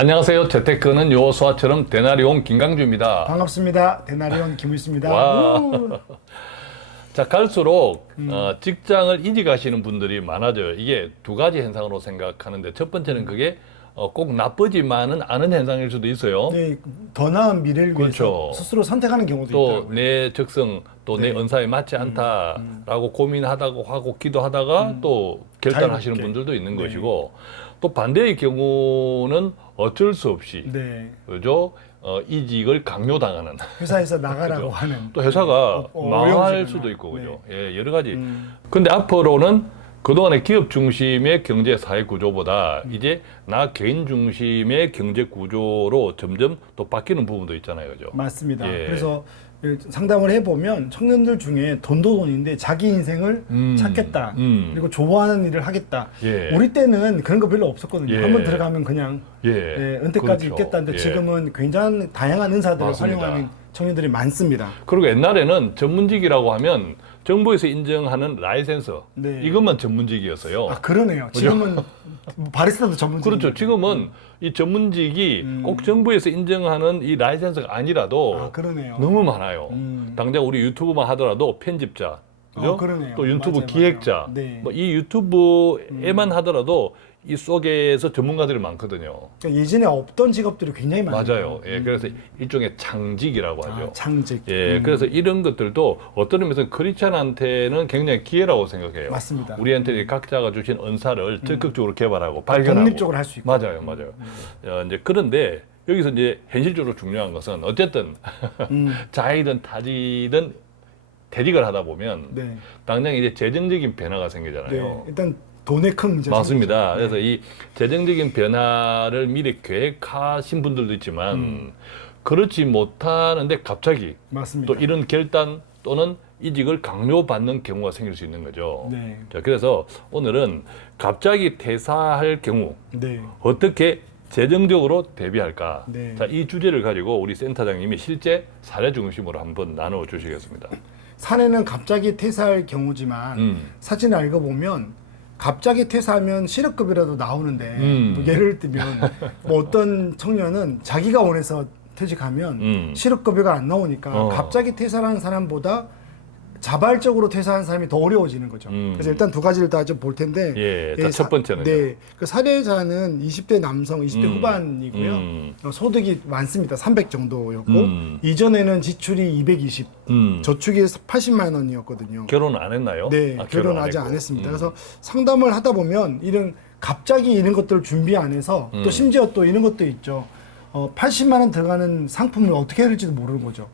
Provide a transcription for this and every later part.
안녕하세요. 재테크는 요소아처럼 대나리온 김강주입니다. 반갑습니다. 대나리온 김우수입니다. 와. 자, 갈수록 직장을 이직하시는 분들이 많아져요. 이게 두 가지 현상으로 생각하는데 첫 번째는 그게 꼭 나쁘지만은 않은 현상일 수도 있어요. 네, 더 나은 미래를 그렇죠. 위해서 스스로 선택하는 경우도 또 있더라고요. 내 적성, 또 내 네. 은사에 맞지 않다라고 고민하다고 하고 기도하다가 또 결단하시는 자유롭게. 분들도 있는 네. 것이고, 또 반대의 경우는 어쩔 수 없이 네, 그죠? 이직을 강요당하는. 회사에서 나가라고 그죠. 하는. 또 회사가 망할 어려워지거나. 수도 있고 그죠. 네. 예, 여러 가지. 근데 앞으로는 그동안의 기업 중심의 경제 사회 구조보다 이제 나 개인 중심의 경제 구조로 점점 또 바뀌는 부분도 있잖아요. 그죠? 맞습니다. 예. 그래서 상담을 해보면 청년들 중에 돈도 돈인데 자기 인생을 찾겠다. 그리고 좋아하는 일을 하겠다. 예. 우리 때는 그런 거 별로 없었거든요. 예. 한번 들어가면 그냥 예. 은퇴까지 그렇죠. 있겠다는데 예. 지금은 굉장히 다양한 은사들을 맞습니다. 활용하는 청년들이 많습니다. 그리고 옛날에는 전문직이라고 하면 정부에서 인정하는 라이센스 네. 이것만 전문직이었어요. 아, 그러네요. 지금은 뭐 바리스타도 전문직. 그렇죠. 지금은 이 전문직이 꼭 정부에서 인정하는 이 라이센스가 아니라도 아, 그러네요. 너무 많아요. 당장 우리 유튜브만 하더라도 편집자, 그죠? 그러네요. 또 유튜브 맞아요, 기획자, 맞아요. 네. 뭐 이 유튜브에만 하더라도 이 속에서 전문가들이 많거든요. 그러니까 예전에 없던 직업들이 굉장히 많아요. 맞아요. 예, 그래서 일종의 창직이라고 하죠. 아, 창직. 예, 그래서 이런 것들도 어떤 의미에서 크리스찬한테는 굉장히 기회라고 생각해요. 맞습니다. 우리한테 각자가 주신 은사를 적극적으로 개발하고 발견하고. 독립적으로 할 수 있고. 맞아요, 맞아요. 이제 그런데 여기서 이제 현실적으로 중요한 것은 어쨌든 자이든 타지든 대직을 하다 보면 네. 당장 이제 재정적인 변화가 생기잖아요. 네. 일단 돈의 큰 문제. 맞습니다. 그래서 이 재정적인 변화를 미리 계획하신 분들도 있지만 그렇지 못하는데 갑자기 맞습니다. 또 이런 결단 또는 이직을 강요받는 경우가 생길 수 있는 거죠. 네. 자, 그래서 오늘은 갑자기 퇴사할 경우 네. 어떻게 재정적으로 대비할까? 네. 자, 이 주제를 가지고 우리 센터장님이 실제 사례 중심으로 한번 나누어 주시겠습니다. 사내는 갑자기 퇴사할 경우지만 사진을 알고 보면 갑자기 퇴사하면 실업급이라도 나오는데 또 예를 들면 뭐 어떤 청년은 자기가 원해서 퇴직하면 실업급여가 안 나오니까 갑자기 퇴사하는 사람보다 자발적으로 퇴사한 사람이 더 어려워지는 거죠. 그래서 일단 두 가지를 다 좀 볼 텐데. 예, 자, 첫 번째는요. 네, 그 사례자는 20대 남성, 20대 후반이고요. 소득이 많습니다. 300 정도였고 이전에는 지출이 220, 저축이 80만 원이었거든요. 결혼은 안 했나요? 네, 아, 결혼 아직 했고. 안 했습니다. 그래서 상담을 하다 보면 이런 갑자기 이런 것들을 준비 안 해서 또 심지어 또 이런 것도 있죠. 80만 원 들어가는 상품을 어떻게 해야 될지도 모르는 거죠.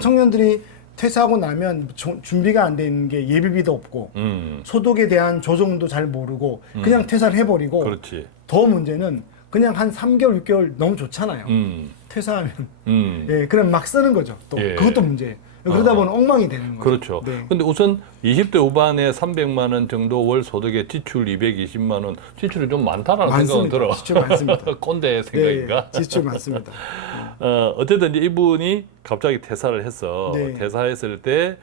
청년들이 퇴사하고 나면 준비가 안 돼 있는 게 예비비도 없고 소득에 대한 조정도 잘 모르고 그냥 퇴사를 해버리고 그렇지. 더 문제는 그냥 한 3개월, 6개월 너무 좋잖아요. 퇴사하면 예, 그럼 막 쓰는 거죠. 또 예. 그것도 문제예요. 그러다 보면 엉망이 되는 거죠. 그렇죠. 네. 근데 우선 20대 후반에 300만 원 정도 월 소득에 지출 220만 원, 지출이 좀 많다라는 생각은 많습니다. 들어. 지출 많습니다. 꼰대 생각인가? 네, 지출 많습니다. 어쨌든 이제 이분이 갑자기 퇴사를 했어. 네. 퇴사했을 때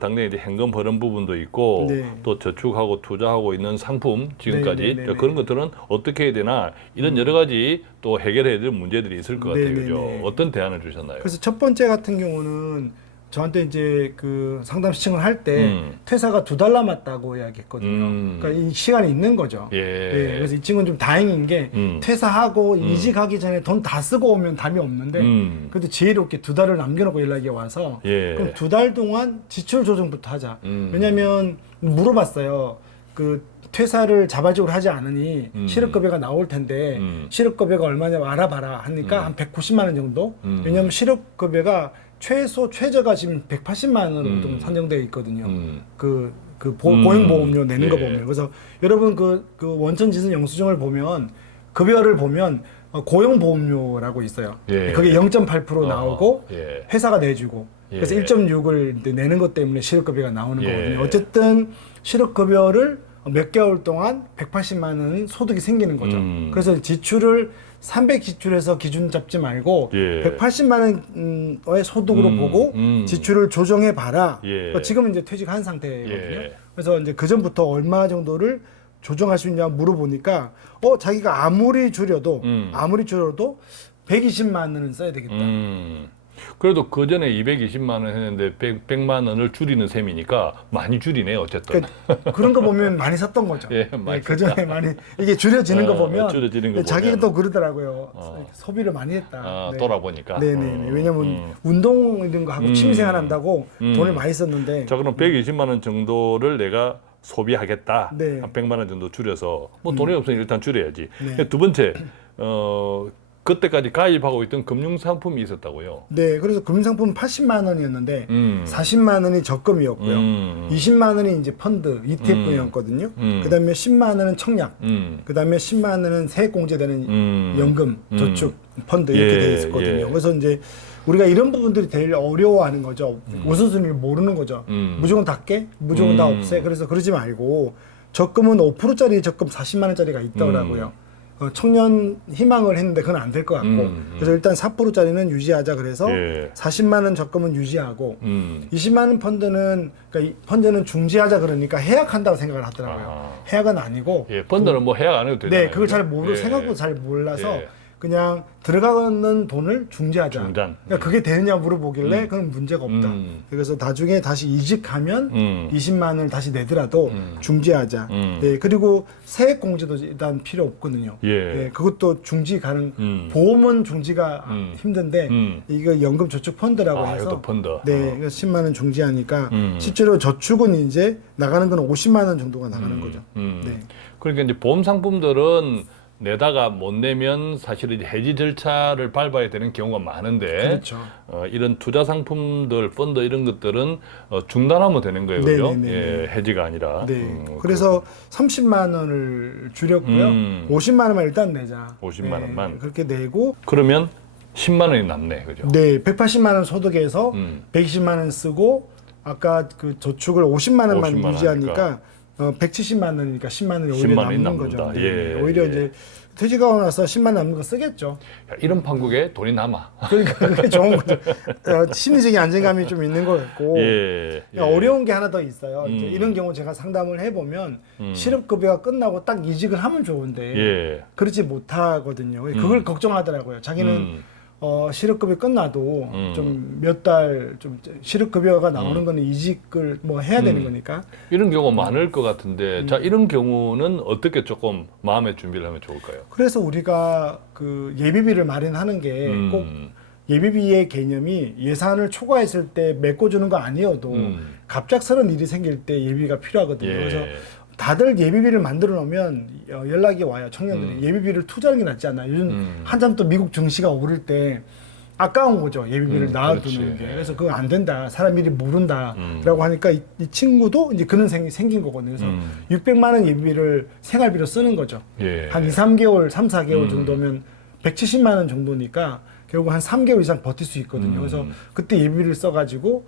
당연히 이제 현금 버는 부분도 있고 네. 또 저축하고 투자하고 있는 상품 지금까지 네, 네, 네, 자, 그런 것들은 어떻게 해야 되나 이런 여러 가지 또 해결해야 될 문제들이 있을 것 네, 같아요. 네, 그죠? 네. 어떤 대안을 주셨나요? 그래서 첫 번째 같은 경우는 저한테 이제 그 상담 시청을 할 때 퇴사가 2달 남았다고 이야기했거든요. 그러니까 이 시간이 있는 거죠. 예. 네, 그래서 이 친구는 좀 다행인 게 퇴사하고 이직하기 전에 돈 다 쓰고 오면 답이 없는데 그래도 지혜롭게 2달을 남겨놓고 연락이 와서 예. 그럼 2달 동안 지출 조정부터 하자. 왜냐면 물어봤어요. 그 퇴사를 자발적으로 하지 않으니 실업급여가 나올 텐데 실업급여가 얼마냐 알아봐라 하니까 한 190만 원 정도. 왜냐면 실업급여가 최저가 지금 180만 원으로 산정되어 있거든요. 고용보험료 내는 거 예. 보면. 그래서 여러분 그 원천지수 영수증을 보면 급여를 보면 고용보험료라고 있어요. 예. 그게 0.8% 나오고 예. 회사가 내주고 그래서 예. 1.6을 내는 것 때문에 실업급여가 나오는 예. 거거든요. 어쨌든 실업급여를 몇 개월 동안 180만 원 소득이 생기는 거죠. 그래서 지출을 300 지출해서 기준 잡지 말고 예. 180만 원의 소득으로 보고 지출을 조정해 봐라. 예. 지금은 이제 퇴직한 상태거든요. 예. 그래서 이제 그 전부터 얼마 정도를 조정할 수 있냐 물어보니까 자기가 아무리 줄여도 120만 원은 써야 되겠다. 그래도 그 전에 220만 원 했는데 100만 원을 줄이는 셈이니까 많이 줄이네 어쨌든. 그런 거 보면 많이 샀던 거죠. 예, 많이 그 전에 많이 이게 줄여지는 거 보면 줄여지는 거 자기가 보면. 또 그러더라고요. 소비를 많이 했다. 네. 돌아보니까. 네네. 왜냐면 운동 이런 거 하고 취미생활 한다고 돈을 많이 썼는데. 자 그럼 120만 원 정도를 내가 소비하겠다. 네. 한 100만 원 정도 줄여서 뭐 돈이 없으니 일단 줄여야지. 네. 두 번째 그때까지 가입하고 있던 금융 상품이 있었다고요. 네, 그래서 금융상품 80만 원이었는데 40만 원이 적금이었고요. 20만 원이 이제 펀드 ETF였거든요. 그다음에 10만 원은 청약, 그다음에 10만 원은 세액공제되는 연금, 저축, 펀드 이렇게 돼 있었거든요. 그래서 이제 우리가 이런 부분들이 제일 어려워하는 거죠. 우선순위를 모르는 거죠. 무조건 다 깨, 무조건 다 없애. 그래서 그러지 말고 적금은 5%짜리 적금 40만 원짜리가 있더라고요. 청년 희망을 했는데 그건 안 될 것 같고 그래서 일단 4%짜리는 유지하자 그래서 40만 원 적금은 유지하고 20만 원 펀드는 그러니까 이 펀드는 중지하자 그러니까 해약한다고 생각을 하더라고요. 해약은 아니고 펀드는 뭐 해약 안 해도 되잖아요. 네, 그걸 잘 모르 생각도 잘 몰라서 그냥 들어가는 돈을 중지하자. 중단. 그러니까 그게 되느냐 물어보길래 그건 문제가 없다. 그래서 나중에 다시 이직하면 20만 원을 다시 내더라도 중지하자. 네, 그리고 세액 공제도 일단 필요 없거든요. 네, 그것도 중지 가능. 보험은 중지가 힘든데 이거 연금 저축 펀드라고 해서 이것도 펀드. 네, 그래서 10만 원 중지하니까 실제로 저축은 이제 나가는 건 50만 원 정도가 나가는 거죠. 네. 그러니까 이제 보험 상품들은 내다가 못 내면 사실은 이제 해지 절차를 밟아야 되는 경우가 많은데 그렇죠. 이런 투자 상품들, 펀드 이런 것들은 중단하면 되는 거예요, 그죠? 해지가 아니라. 네. 그래서 30만 원을 줄였고요. 50만 원만 일단 내자. 50만 원만. 그렇게 내고 그러면 10만 원이 남네, 그죠? 네, 180만 원 소득에서 120만 원 쓰고 아까 그 저축을 50만 원만 50만 유지하니까 170만 원이니까 10만 원이 오히려 10만 원이 남는 남는다. 거죠. 네. 오히려 이제 퇴직하고 나서 10만 원 남는 거 쓰겠죠. 야, 이런 판국에 돈이 남아. 그러니까 그게 좋은 거죠. 심리적인 안정감이 좀 있는 것 같고. 어려운 게 하나 더 있어요. 이제 이런 경우 제가 상담을 해보면 실업급여가 끝나고 딱 이직을 하면 좋은데 그렇지 못하거든요. 그걸 걱정하더라고요. 자기는 실업급여 끝나도 좀 몇 달 좀 실업급여가 나오는 거는 이직을 뭐 해야 되는 거니까. 이런 경우가 많을 것 같은데 자 이런 경우는 어떻게 조금 마음의 준비를 하면 좋을까요? 그래서 우리가 그 예비비를 마련하는 게 꼭 예비비의 개념이 예산을 초과했을 때 메꿔주는 거 아니어도 갑작스러운 일이 생길 때 예비비가 필요하거든요. 그래서 다들 예비비를 만들어 놓으면 연락이 와요. 청년들이 예비비를 투자하는 게 낫지 않나. 요즘 한참 또 미국 증시가 오를 때 아까운 거죠. 예비비를 놔두는 게. 그래서 그거 안 된다. 사람 일이 모른다라고 하니까 이 친구도 이제 그런 생긴 거거든요. 그래서 600만 원 예비비를 생활비로 쓰는 거죠. 한 2, 3개월, 3, 4개월 정도면 170만 원 정도니까 결국 한 3개월 이상 버틸 수 있거든요. 그래서 그때 예비비를 써가지고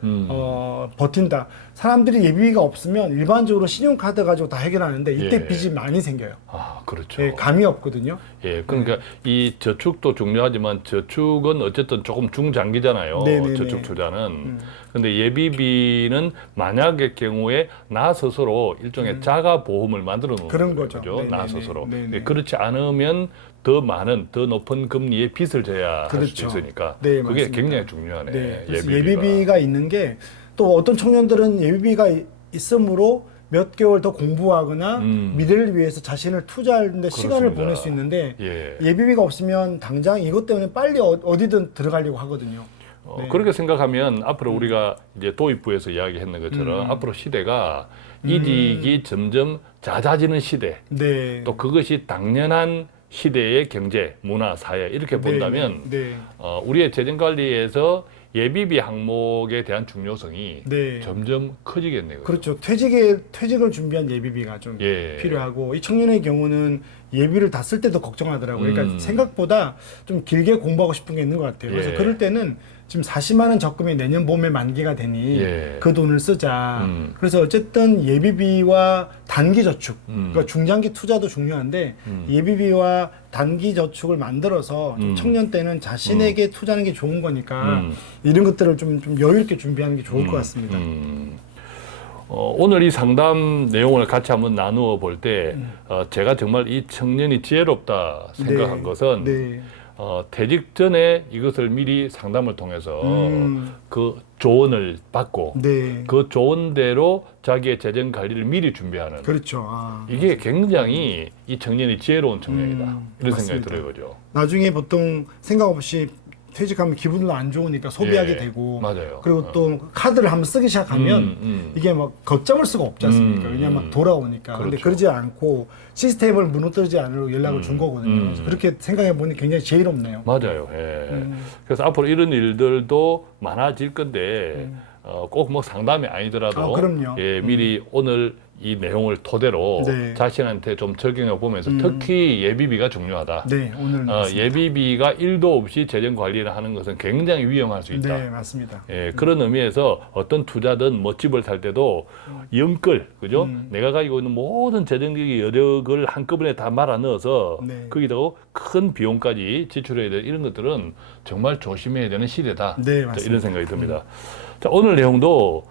버틴다. 사람들이 예비비가 없으면 일반적으로 신용카드 가지고 다 해결하는데 이때 빚이 많이 생겨요. 아 그렇죠. 감이 없거든요. 그러니까 이 저축도 중요하지만 저축은 어쨌든 조금 중장기잖아요. 네네네. 저축 투자는. 근데 예비비는 만약의 경우에 나 스스로 일종의 자가 보험을 만들어 놓는 그런 거죠. 거죠. 나 스스로. 네네. 그렇지 않으면 더 많은 더 높은 금리의 빚을 져야 할 수도 있으니까 네, 그게 맞습니다. 굉장히 중요하네. 네, 그래서 예비비가 있는 게 또 어떤 청년들은 예비비가 있으므로 몇 개월 더 공부하거나 미래를 위해서 자신을 투자하는데 시간을 보낼 수 있는데 예비비가 없으면 당장 이것 때문에 빨리 어디든 들어가려고 하거든요. 그렇게 생각하면 앞으로 우리가 이제 도입부에서 이야기했는 것처럼 앞으로 시대가 이직이 점점 잦아지는 시대. 또 그것이 당연한 시대의 경제, 문화, 사회 이렇게 본다면 우리의 재정 관리에서 예비비 항목에 대한 중요성이 점점 커지겠네요. 그렇죠. 퇴직을 준비한 예비비가 좀 필요하고 이 청년의 경우는 예비를 다 쓸 때도 걱정하더라고요. 그러니까 생각보다 좀 길게 공부하고 싶은 게 있는 것 같아요. 그래서 그럴 때는 지금 40만 원 적금이 내년 봄에 만기가 되니 그 돈을 쓰자. 그래서 어쨌든 예비비와 단기 저축, 그러니까 중장기 투자도 중요한데 예비비와 단기 저축을 만들어서 좀 청년 때는 자신에게 투자하는 게 좋은 거니까 이런 것들을 좀 여유 있게 준비하는 게 좋을 것 같습니다. 오늘 이 상담 내용을 같이 한번 나누어 볼 때 제가 정말 이 청년이 지혜롭다 생각한 네. 것은 네. 퇴직 전에 이것을 미리 상담을 통해서 그 조언을 받고 네. 그 조언대로 자기의 재정 관리를 미리 준비하는 그렇죠. 아, 이게 굉장히 이 청년이 지혜로운 청년이다 이런 생각이 맞습니다. 들어요, 그죠? 나중에 보통 생각 없이 퇴직하면 기분도 안 좋으니까 소비하게 예, 되고 맞아요. 그리고 또 카드를 한번 쓰기 시작하면 이게 막 걷잡을 수가 없지 않습니까? 왜냐면 막 돌아오니까. 근데 그렇죠. 그러지 않고 시스템을 무너뜨리지 않으려고 연락을 준 거거든요. 그래서 그렇게 생각해 보니 굉장히 지혜롭네요. 맞아요. 예. 그래서 앞으로 이런 일들도 많아질 건데 꼭 뭐 상담이 아니더라도 아, 그럼요. 예, 미리 오늘 이 내용을 토대로 네. 자신한테 좀 적용해 보면서 특히 예비비가 중요하다. 네, 오늘 맞습니다. 예비비가 1도 없이 재정 관리를 하는 것은 굉장히 위험할 수 있다. 네, 맞습니다. 예, 그런 의미에서 어떤 투자든 뭐 집을 살 때도 영끌, 그죠? 내가 가지고 있는 모든 재정적인 여력을 한꺼번에 다 말아 넣어서 네. 거기다가 큰 비용까지 지출해야 될 이런 것들은 정말 조심해야 되는 시대다. 네, 자, 맞습니다. 이런 생각이 듭니다. 자, 오늘 내용도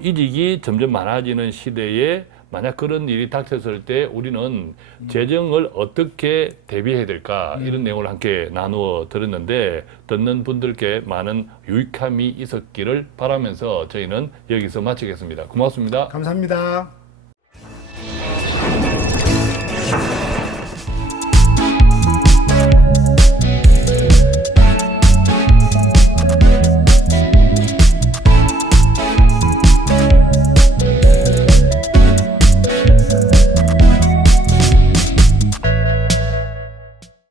이직이 점점 많아지는 시대에 만약 그런 일이 닥쳤을 때 우리는 재정을 어떻게 대비해야 될까 이런 내용을 함께 나누어 들었는데 듣는 분들께 많은 유익함이 있었기를 바라면서 저희는 여기서 마치겠습니다. 고맙습니다. 감사합니다.